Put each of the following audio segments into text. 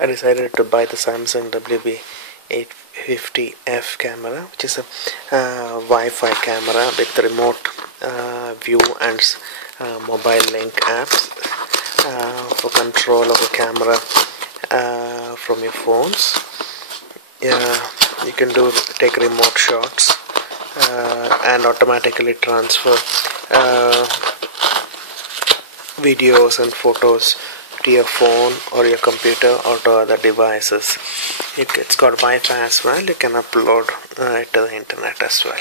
I decided to buy the Samsung WB850F camera, which is a Wi-Fi camera with remote view and mobile link apps for control of the camera from your phones. You can take remote shots and automatically transfer videos and photos to your phone or your computer or to other devices. It's got Wi-Fi as well. You can upload it to the internet as well.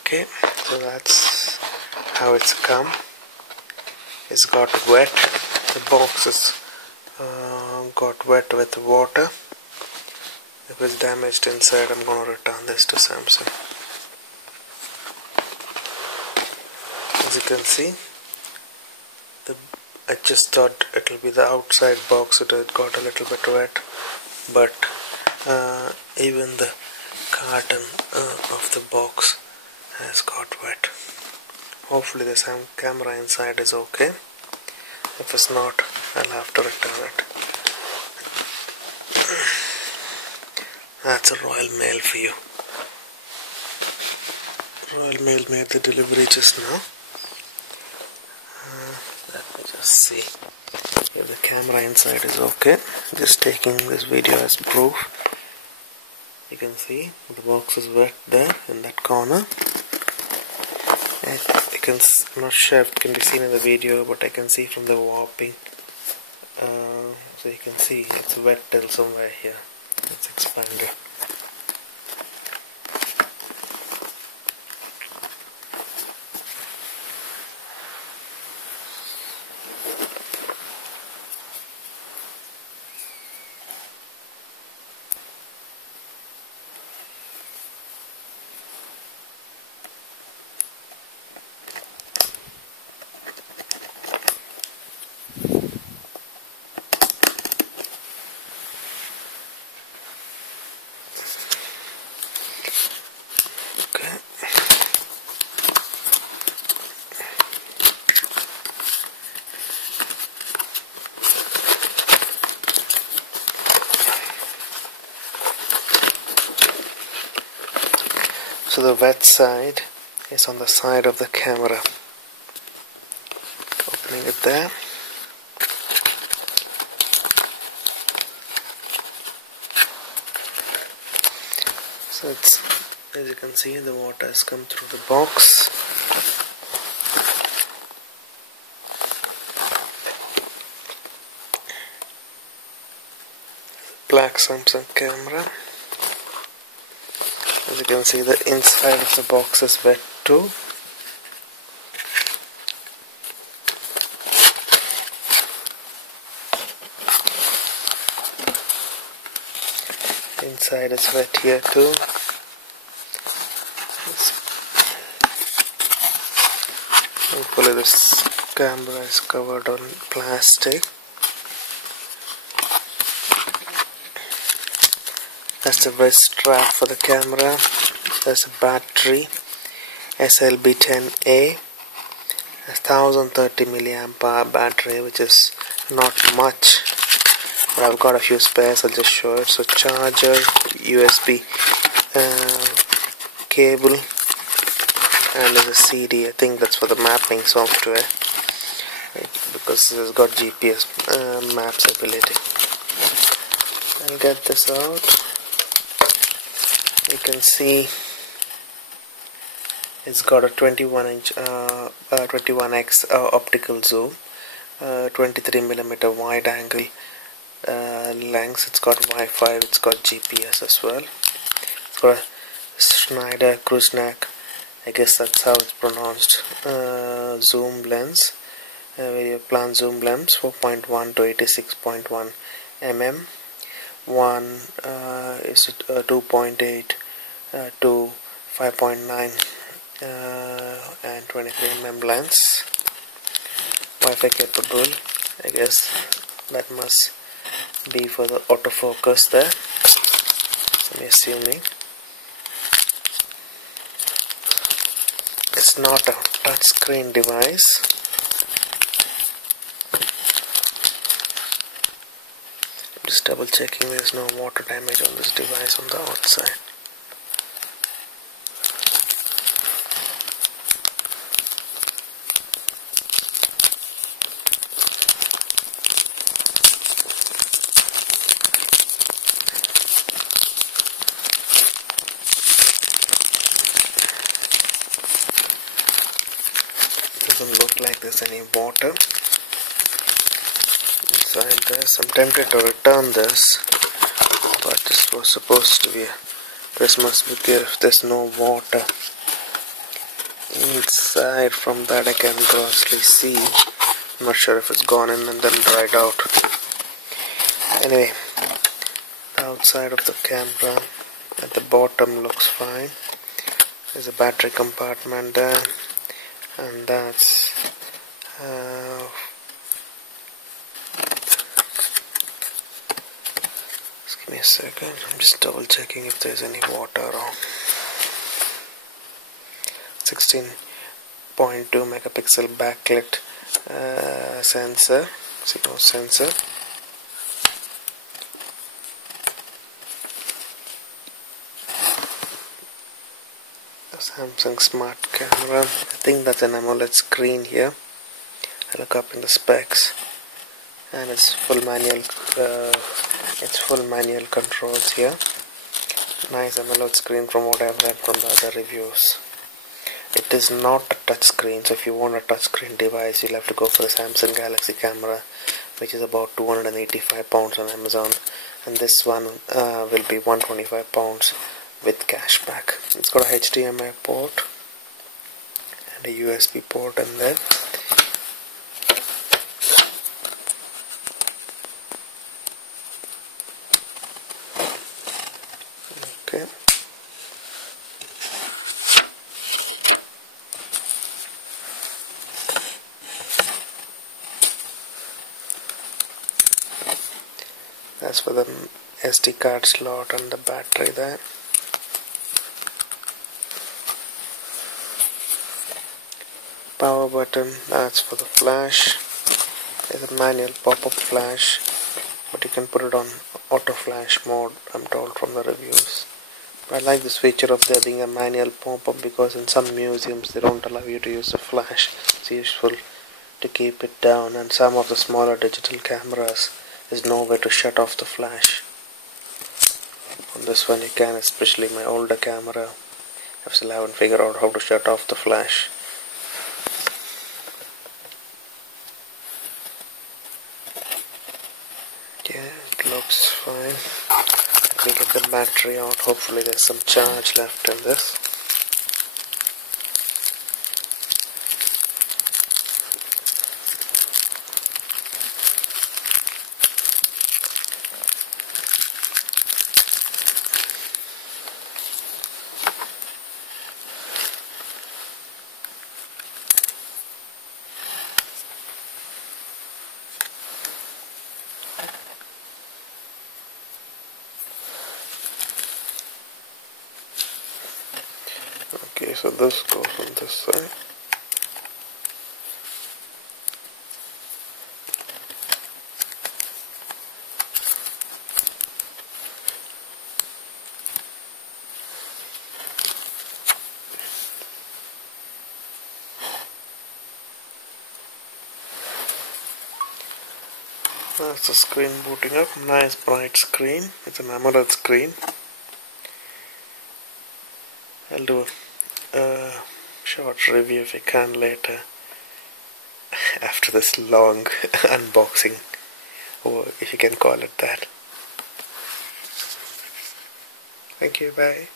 Okay, so that's how it's come. It's got wet. The box is got wet with water. If it's damaged inside, I'm going to return this to Samsung. As you can see, I just thought it will be the outside box, it got a little bit wet, but even the carton of the box has got wet. Hopefully the camera inside is okay. If it's not, I'll have to return it. That's a Royal Mail for you. Royal Mail made the delivery just now. Let me just see if the camera inside is okay. Just taking this video as proof. You can see the box is wet there in that corner. I'm not sure if it can be seen in the video, but I can see from the warping. So you can see it's wet till somewhere here. It's expanded. So the wet side is on the side of the camera. Opening it there. So it's, as you can see, the water has come through the box. Black Samsung camera. As you can see, the inside of the box is wet too. Inside is wet here too. Hopefully this camera is covered on plastic. That's the wrist strap for the camera. There's a battery, SLB10A, 1030 milliamp hour battery, which is not much, but I've got a few spares. I'll just show it. So charger, USB cable, and there's a CD. I think that's for the mapping software, because it has got GPS maps ability. I'll get this out. You can see it's got a 21x optical zoom, 23mm wide angle length. It's got Wi-Fi, it's got GPS as well. It's got a Schneider Kruznak, I guess that's how it's pronounced, zoom lens, video plan zoom lens, 4.1 to 86.1 mm. One is 2.8 to 5.9 and 23 mm lens. Wi-Fi capable, I guess that must be for the autofocus there. I'm assuming. It's not a touchscreen device. double checking there's no water damage on this device on the outside. Doesn't look like there's any water inside this. I'm tempted to return this, but this was supposed to be this must be there if there's no water inside. From that I can grossly see. I'm not sure if it's gone in and then dried out. Anyway, the outside of the camera at the bottom looks fine. There's a battery compartment there, and that's just give me a second. I'm just double checking if there's any water or 16.2 megapixel backlit sensor, CMOS sensor. Samsung smart camera. I think that's an AMOLED screen here. I look up in the specs, and it's full manual. Controls here. Nice AMOLED screen from what I've read from the other reviews. It is not a touch screen, so if you want a touch screen device, you'll have to go for the Samsung Galaxy camera, which is about 285 pounds on Amazon, and this one will be 125 pounds with cashback. It's got a HDMI port and a USB port in there. Okay. That's for the SD card slot and the battery there. Power button, that's for the flash. There's a manual pop-up flash, but you can put it on auto flash mode, I'm told from the reviews. But I like this feature of there being a manual pop-up, because in some museums they don't allow you to use the flash. It's useful to keep it down, and some of the smaller digital cameras there's no way to shut off the flash. On this one you can, especially my older camera. I still haven't figured out how to shut off the flash. Yeah, it looks fine. Let me get the battery out. Hopefully there's some charge left in this. Okay, so this goes on this side. That's the screen booting up. Nice bright screen. It's an AMOLED screen. I'll do a short review if I can later after this long unboxing, or if you can call it that. Thank you, bye.